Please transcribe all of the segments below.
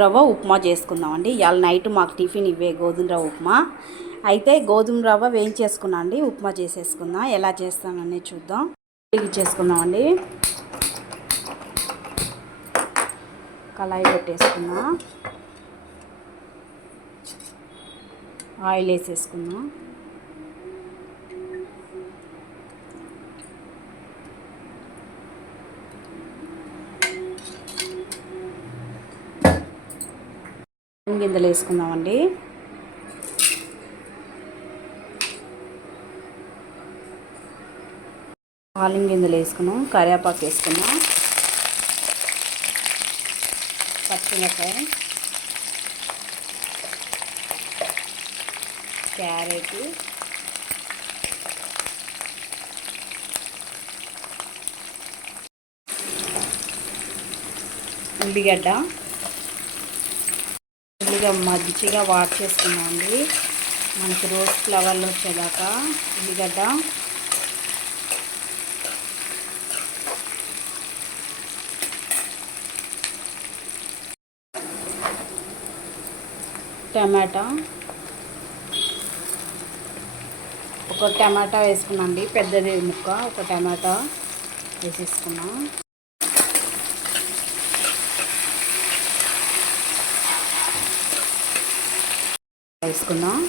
రవ్వ ఉప్మా చేసుకుందామండి. ఇవాళ నైట్ మాకు టిఫిన్ ఇవే గోధుమ రవ్వ ఉప్మా. అయితే గోధుమ రవ్వ వేయించేసుకున్నా అండి? ఉప్మా చేసేసుకుందాం. ఎలా చేస్తానని చూద్దాం. చేసుకుందామండి. కళాయి పెట్టేసుకున్నా ఆయిల్ వేసేసుకుందాం. గింజలు వేసుకుందామండి. ఆలిం గింజలు వేసుకున్నాం కరివేపాకు వేసుకున్నాం. పచ్చిమిరపకాయ క్యారెట్ ఉల్లిగడ్డ. ఉల్లిగా మంచిగా వాట్ చేసుకున్నామండి మనకి రోజ్ ఫ్లవర్లు వచ్చేదాకా ఉల్లిగడ్డ. టమాటా. ఒక టమాటా వేసుకున్నాండి పెద్దది ముక్క ఒక టమాటా వేసేసుకున్నాం. వేసుకుందాం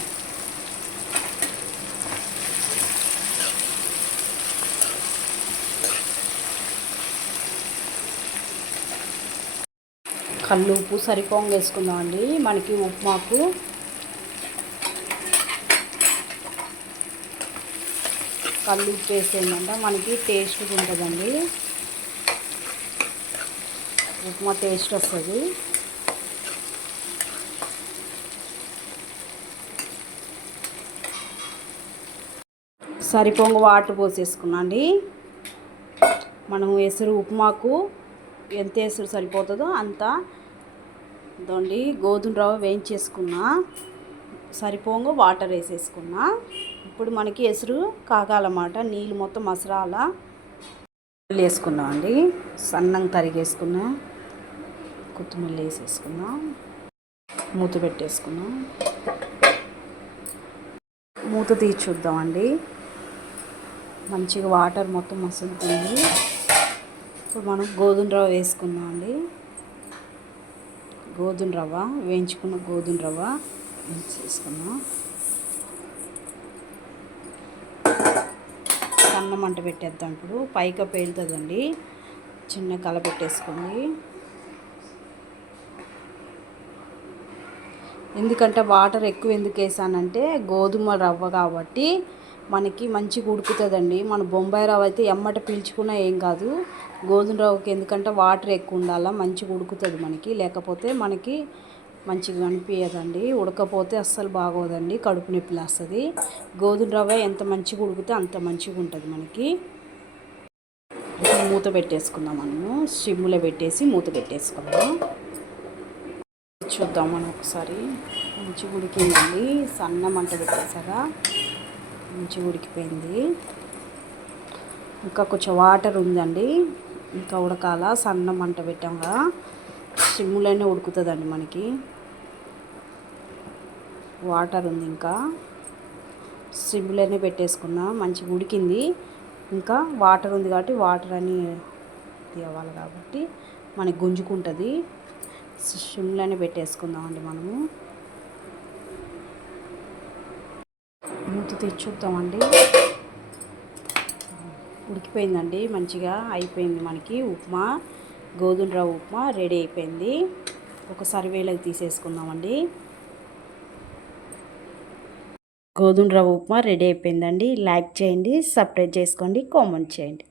కళ్ళు ఉప్పు సరిపోంగ వేసుకుందాం అండి మనకి ఉప్మాకు కళ్ళు ఉప్పు వేసేయండి మనకి టేస్ట్ ఉంటుందండి ఉప్మా టేస్ట్ వస్తుంది సరిపోంగ వాటర్ పోసేసుకున్నాండి. మనం ఎసురు ఉప్మాకు ఎంత ఎసురు సరిపోతుందో అంత దొండి గోధుమ రవ్వ వేయించేసుకున్నా. సరిపోంగ వాటర్ వేసేసుకున్నా. ఇప్పుడు మనకి ఎసురు కాగాలన్నమాట. నీళ్ళు మొత్తం మసరాల. వేసుకున్నాం అండి సన్నంగా తరిగేసుకున్నా. కొత్తిమీర వేసేసుకున్నాం. మూత పెట్టేసుకున్నాం. మూత తీర్చుద్దామండి చూద్దామండి. మంచిగా వాటర్ మొత్తం మసులుతుంది. ఇప్పుడు మనం గోధుమ రవ్వ వేసుకుందాం అండి. గోధుమ రవ్వ వేయించుకున్న గోధుమ రవ్వ వేసుకుందాం. సన్న మంట పెట్టేద్దాం ఇప్పుడు. పైక పేలుతుందండి. చిన్న కల పెట్టేసుకోండి ఎందుకంటే వాటర్ ఎక్కువ ఎందుకు వేసానంటే గోధుమ రవ్వ కాబట్టి మనకి మంచిగా ఉడుకుతుందండి. మన బొంబాయి రవ్వ అయితే ఎమ్మట పీల్చుకున్నా ఏం కాదు. గోధుమ రవ్వకి ఎందుకంటే వాటర్ ఎక్కువ ఉండాలా మంచిగా ఉడుకుతుంది మనకి. లేకపోతే మనకి మంచిగా కనిపించదండి ఉడకపోతే అస్సలు బాగోదండి. కడుపు నొప్పి వస్తుంది గోధుమ రవ్వ ఎంత మంచిగా ఉడికితే అంత మంచిగా ఉంటుంది మనకి. మూత పెట్టేసుకుందాం మనము. సిమ్లో పెట్టేసి మూత పెట్టేసుకుందాం. చూద్దాం మనం ఒకసారి. మంచిగా ఉడికిందండి. సన్న మంట పెట్టేసారా మంచిగా ఉడికిపోయింది. ఇంకా కొంచెం వాటర్ ఉందండి. ఇంకా ఉడకాల? సన్న మంట పెట్టాంగా. సిమ్లోనే ఉడుకుతుందండి మనకి. వాటర్ ఉంది ఇంకా. సిమ్లోనే పెట్టేసుకున్నా. మంచిగా ఉడికింది. ఇంకా వాటర్ ఉంది కాబట్టి వాటర్ అని తీయాలి కాబట్టి మనకి గుంజుకుంటుంది. సిమ్లోనే పెట్టేసుకుందామండి మనము. మూత తెచ్చుద్దామండి. ఉడికిపోయిందండి మంచిగా అయిపోయింది మనకి ఉప్మా. గోధుమ రవ్వ ఉప్మా రెడీ అయిపోయింది. ఒకసారి వేలకు తీసేసుకుందామండి. గోధుమ రవ్వ ఉప్మా రెడీ అయిపోయిందండి. లైక్ చేయండి సబ్స్క్రైబ్ చేసుకోండి కామెంట్ చేయండి.